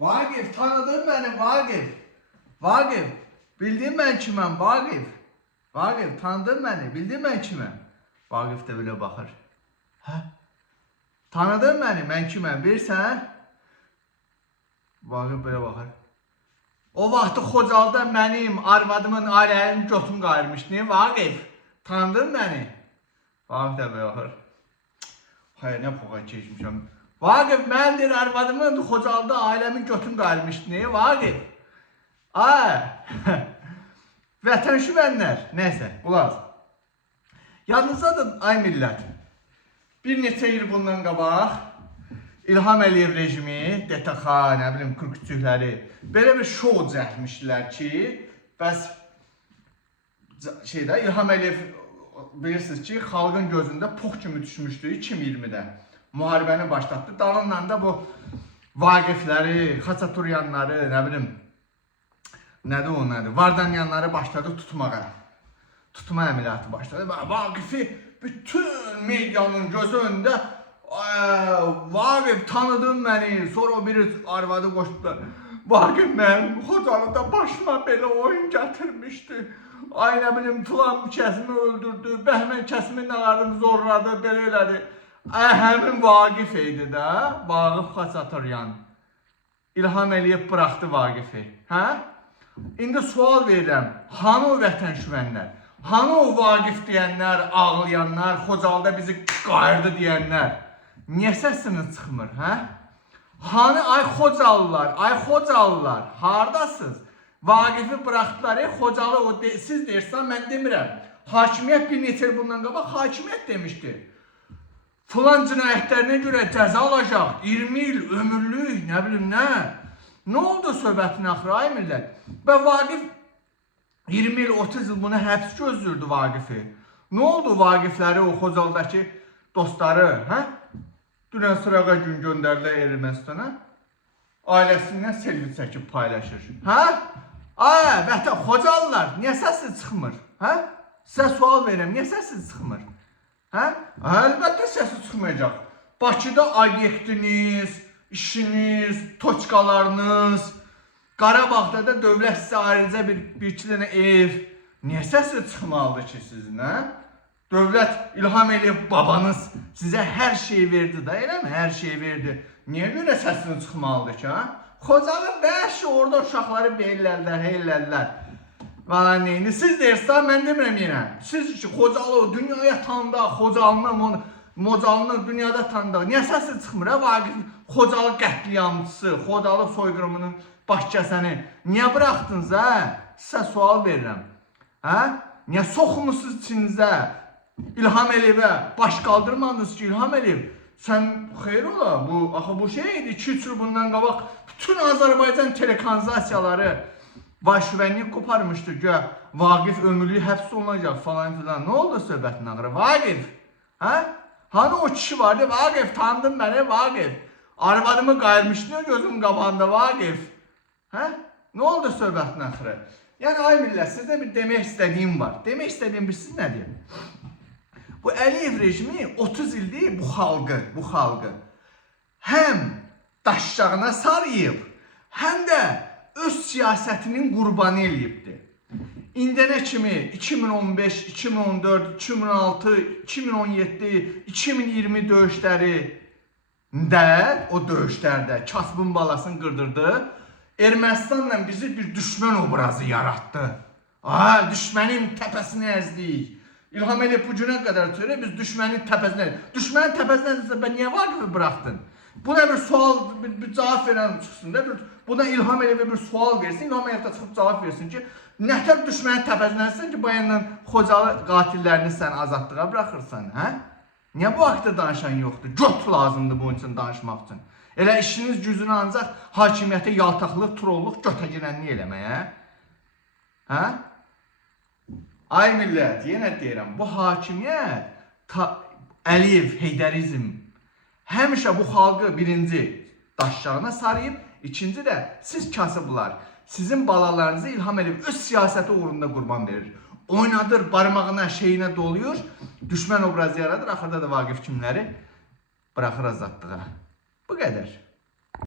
Vagif, tanıdın beni Vagif. Vagif, bildin ben kimim Vagif. Vagif, tanıdın beni, bildin ben kimim. Vagif de böyle bakır. Ha? Tanıdın beni, ben kimim, bilirsən? Vagif böyle bakır. O vaxtı Xocalda mənim arvadımın ailənin götün qayırmışdı. Vagif, tanıdın beni. Vagif de böyle bakır. Hayır, ne poğa keçmişəm. Vagif, məndir arvadımın Xocalda ailəmin götün qayırmışdı. Vagif. Ay, vətənşüvənlər, neyse, qulaq. Yadınızdadır, ay millət. Bir neçə il bundan qabaq İlham Əliyev rejimi, DTX, nə bilim, Kürkçükləri belə bir şou cəhmişdilər ki, bəs İlham Əliyev bilirsiniz ki, xalqın gözündə pox kimi düşmüşdü 2020-də. Müharibəni başlatdı. Dalınla da bu Vagifləri, Xaçaturyanları, nə bilim, nədir o nədir? Vardanyanları başladı tutmağa. Tutma əməliyyatı başladı. Vagifi bütün medianın gözü önündə Vagif tanıdın məni. Sonra o biri arvadı qoşdular. Vagif mənim Xocalıda başıma belə oyun gətirmişdi. Ay nə bilim Tulan kəsimi öldürdü. Bəhmən kəsimi nağarını zorladı. Belə elədi. Həmin Vagif idi də. Vagif Xaçaturyan. İlham Əliyev bıraxdı Vagifi. Hə? İndi sual verirəm, hanı o vətənşüvənlər, hanı o Vagif deyənlər, ağlayanlar, Xocalda bizi qayırdı deyənlər, niyə səsiniz çıxmır, hə? Hanı ay Xocalılar, haradasınız? Vagifi bıraxdılar, Xocalı, siz deyirsən, mən demirəm. Hakimiyyət bir neçə il bundan qabaq hakimiyyət demişdi. Filan cinayətlərinə görə cəza alacaq, 20 il, ömürlük, nə bilim nə? Ne oldu söhbətin axırı ay millət? Və Vagif 20 il, 30 il buna həbs gözlürdü Vagifi. Ne oldu Vagifləri o Xocaldakı dostları? Hə? Dünən sırağa gün göndərdilər Ermənistana. Ailəsindən selfie çəkib paylaşır. Hə? Ay, vətən Xocalılar, niyə səsiz çıxmır? Hə? Sizə sual verirəm, niyə səsiz çıxmır? Hə? Əlbəttə səsi çıxmayacaq. Bakıda obyektiniz, işiniz, toçkalarınız, Qarabağda da dövlət sizə ayrıca bir iki dənə ev. Niyə səsi çıxmalıdır ki sizin, hə? Dövlət, İlham Əliyev babanız sizə hər şeyi verdi da, eləmi? Hər şeyi verdi. Niyə görə səsini çıxmalıdır ki, hə? Xocalı bəşi orada uşaqları belirlərlər, heylərlər. Valla neyini? Siz deyirsən, mən demirəm yenə. Siz ki, Xocalı dünyaya tanıdaq, Xocalını dünyada tanıdaq. Niyə səsi çıxmır, hə? Vagif Xocalı qətliamçısı, Xocalı soyqırımının baş kəsəni niyə bıraxdınız, hə? Sizə sual verirəm. Hə? Niyə soxmusunuz içinizə? İlham Əliyevə baş qaldırmadınız ki, İlham Əliyev, sən xeyr ola, bu şey idi, 2-3 il bundan qabaq bütün Azərbaycan telekanalizasiyaları vahşivenlik koparmıştı. Vagif ömürlük həbs olunacaq falan filan. Ne oldu söhbətin ağrı? Vagif, hə? Hani o kişi vardı, Vagif, tanıdın beni Vagif. Arvadımı qayırmışdı gözüm qabağında Vagif. Hə? Ne oldu söhbətin axırı? Yəni ay millət, sizdə bir demək istədiyim var. Demək istədiyim bir siz nə deyim? Bu Əliyev rejimi 30 ildir bu xalqı həm daşşağına sarıyıb, həm də öz siyasətinin qurbanı eləyibdir. İndənə kimi 2015, 2014, 2016, 2017, 2020 döyüşlərində, o döyüşlərdə kasbın balasını qırdırdı. Ermənistanla bizi bir düşmən obrazı yarattı. Düşmənin təpəsini əzdik. İlham Əliyev bu günə qədər söylüyor, biz düşmənin təpəsini əzdik. Düşmənin təpəsini əzdik, ben niyə Vagifi bıraxdın? Buna bir sual, bir cavab verən çıxsın da, buna İlham Əliyevə bir sual versin, İlham Əliyev də çıxıb cavab versin ki, nətər düşmənin təpəsini əzsin ki, bu yandan Xocalı qatillərini sən azadlığa bıraxırsan, hə? Niyə bu haqda danışan yoxdur? Göt lazımdır bunun üçün danışmaq üçün. Elə işiniz gücünü ancaq hakimiyyətə yaltaqlıq, trolluq, götə girənlik eləməyə. Hə? Ay millət, yenə deyirəm, bu hakimiyyət, Əliyev, Heydərizm, həmişə bu xalqı birinci daşşağına sarıyıb, ikinci də siz kasıblar, sizin balalarınızı İlham Əliyev öz siyasəti uğrunda qurban verir. Oynadır, barmağına, şeyinə doluyur, düşmən obrazı yaradır, axırda da Vagif kimləri bıraxır azadlığa. Bu qədər.